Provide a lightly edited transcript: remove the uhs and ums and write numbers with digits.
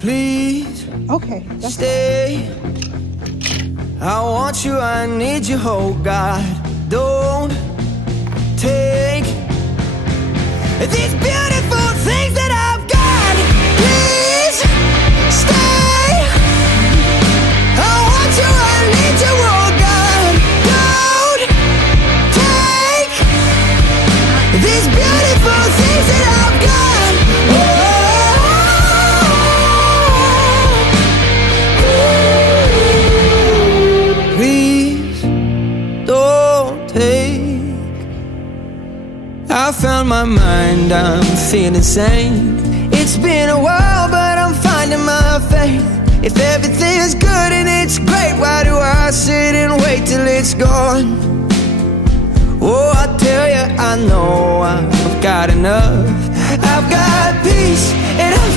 Please, Okay, that's stay. I want you, I need you, oh God. Don't take these beautiful things that I've got. Please, stay. I want you, I need you, oh God. Don't take these beautiful things that I've got. Please don't take. I found my mind, I'm feeling sane. It's been a while, but I'm finding my faith. If everything's good and it's great, why do I sit and wait till it's gone? Oh, I tell you, I know I've got enough. I've got peace and I've